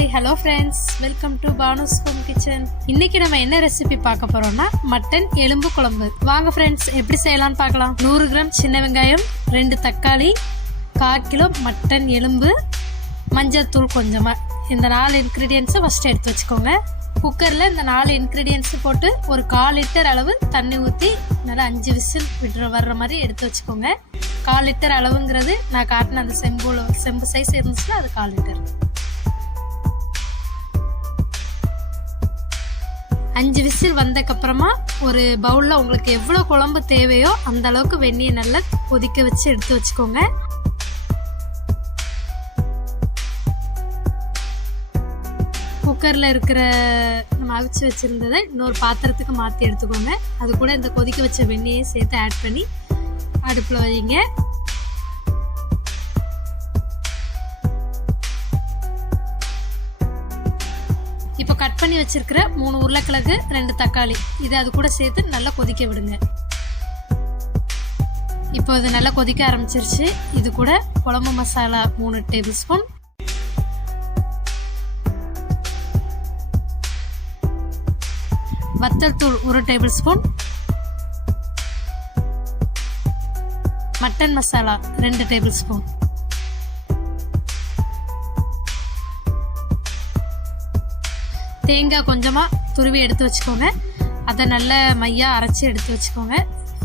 Hi hello friends, welcome to Banu's home kitchen. இன்னைக்கு நம்ம என்ன ரெசிபி பார்க்க போறோம்னா மட்டன் எலும்பு குழம்பு. வாங்க ஃப்ரெண்ட்ஸ், எப்படி செய்யலாம்னு பார்க்கலாம். 100 கிராம் சின்ன வெங்காயம், 2 தக்காளி, 1/4 கிலோ மட்டன் எலும்பு, மஞ்சள் தூள் கொஞ்சமா. இந்த 4 இன்க்ரீடியன்ஸை ஃபர்ஸ்ட் எடுத்து வச்சுக்கோங்க. குக்கரில் இந்த 4 இன்க்ரீடியன்ஸ் போட்டு ஒரு 1/4 லிட்டர் அளவு தண்ணி ஊற்றி நல்லா 5 விசில் வர்ற மாதிரி எடுத்து வச்சுக்கோங்க. 1/4 லிட்டர் அளவுங்கிறது நான் காட்டின அந்த செம்பு சைஸ் இருந்துச்சுன்னா அது 1/4 லிட்டர். 5 விசில் வந்ததுக்கப்புறமா ஒரு பவுலில் உங்களுக்கு எவ்வளோ குழம்பு தேவையோ அந்த அளவுக்கு வெந்நியை நல்லா கொதிக்க வச்சு எடுத்து வச்சுக்கோங்க. குக்கரில் இருக்கிற நம்ம அவிச்சு வச்சுருந்ததை இன்னொரு பாத்திரத்துக்கு மாற்றி எடுத்துக்கோங்க. அது கூட இந்த கொதிக்க வச்ச வெந்நியை சேர்த்து ஆட் பண்ணி அடுப்பில் வைங்க. இப்போ கட் பண்ணி வச்சிருக்கிற 3 உருளைக்கிழங்கு, 2 தக்காளி இது அது கூட சேர்த்து நல்லா கொதிக்க விடுங்க. இப்போ இது நல்லா கொதிக்க ஆரம்பிச்சிருச்சு. இது கூட குழம்பு மசாலா 3 டேபிள் ஸ்பூன், வத்தல் தூள் 1 table spoon, mutton masala 2 table spoon, தேங்காய் கொஞ்சமாக துருவி எடுத்து வச்சுக்கோங்க. அதை நல்ல மையாக அரைச்சி எடுத்து வச்சுக்கோங்க.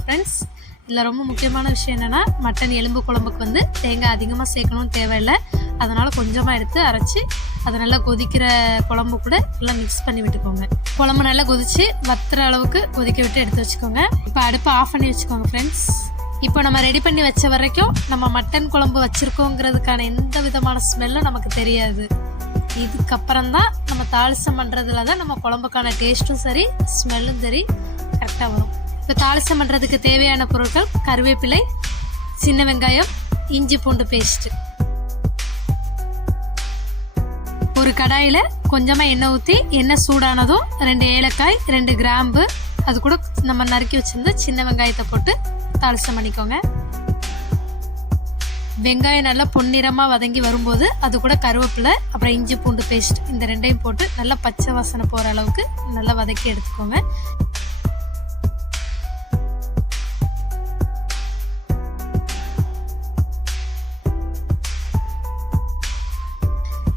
ஃப்ரெண்ட்ஸ், இதில் ரொம்ப முக்கியமான விஷயம் என்னென்னா மட்டன் எலும்பு குழம்புக்கு தேங்காய் அதிகமாக சேர்க்கணும்னு தேவையில்லை. அதனால் கொஞ்சமாக எடுத்து அரைச்சி அதை நல்லா கொதிக்கிற குழம்பு கூட நல்லா மிக்ஸ் பண்ணி விட்டுக்கோங்க. குழம்பு நல்லா கொதித்து வத்துற அளவுக்கு கொதிக்க விட்டு எடுத்து வச்சுக்கோங்க. இப்போ அடுப்பை ஆஃப் பண்ணி வச்சுக்கோங்க. ஃப்ரெண்ட்ஸ், இப்போ நம்ம ரெடி பண்ணி வச்ச வரைக்கும் நம்ம மட்டன் குழம்பு வச்சுருக்கோங்கிறதுக்கான எந்த விதமான ஸ்மெல்லும் நமக்கு தெரியாது. இதுக்கப்புறம் தான் நம்ம தாளிசம் பண்ணுறதுல தான் நம்ம குழம்புக்கான டேஸ்ட்டும் சரி ஸ்மெல்லும் சரி கரெக்டாக வரும். இப்போ தாளிசம் பண்ணுறதுக்கு தேவையான பொருட்கள்: கருவேப்பிலை, சின்ன வெங்காயம், இஞ்சி பூண்டு பேஸ்ட்டு. ஒரு கடாயில் கொஞ்சமாக எண்ணெய் ஊற்றி எண்ணெய் சூடானதும் 2 ஏலக்காய், 2 கிராம்பு, அது கூட நம்ம நறுக்கி வச்சிருந்த சின்ன வெங்காயத்தை போட்டு தாளிசம் பண்ணிக்கோங்க. வெங்காயம் நல்லா பொன்னிறமாக வதங்கி வரும்போது அது கூட கருவேப்பிலை, அப்புறம் இஞ்சி பூண்டு பேஸ்ட் இந்த 2ஐயும் போட்டு நல்லா பச்சை வாசனை போகிற அளவுக்கு நல்லா வதக்கி எடுத்துக்கோங்க.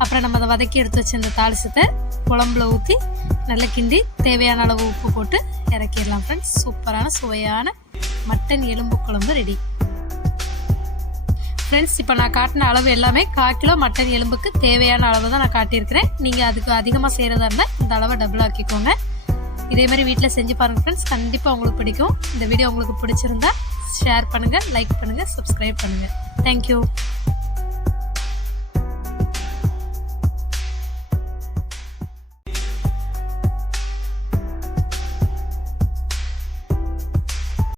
அப்புறம் நம்ம அதை வதக்கி எடுத்து வச்ச இந்த தாளிசத்தை குழம்புல ஊற்றி நல்லா கிண்டி தேவையான அளவு உப்பு போட்டு இறக்கிடலாம். ஃப்ரெண்ட்ஸ், சூப்பரான சுவையான மட்டன் எலும்பு குழம்பு ரெடி. ஃப்ரெண்ட்ஸ், இப்போ நான் காட்டின அளவு எல்லாமே 1/4 கிலோ மட்டன் எலும்புக்கு தேவையான அளவு தான் நான் காட்டியிருக்கிறேன். நீங்கள் அதுக்கு அதிகமாக செய்கிறதா இருந்தால் இந்த அளவை டபுள் ஆக்கிக்கோங்க. இதே மாதிரி வீட்டில் செஞ்சு பாருங்கள் ஃப்ரெண்ட்ஸ், கண்டிப்பாக உங்களுக்கு பிடிக்கும். இந்த வீடியோ உங்களுக்கு பிடிச்சிருந்தா ஷேர் பண்ணுங்கள், லைக் பண்ணுங்கள், சப்ஸ்கிரைப் பண்ணுங்கள். தேங்க்யூ.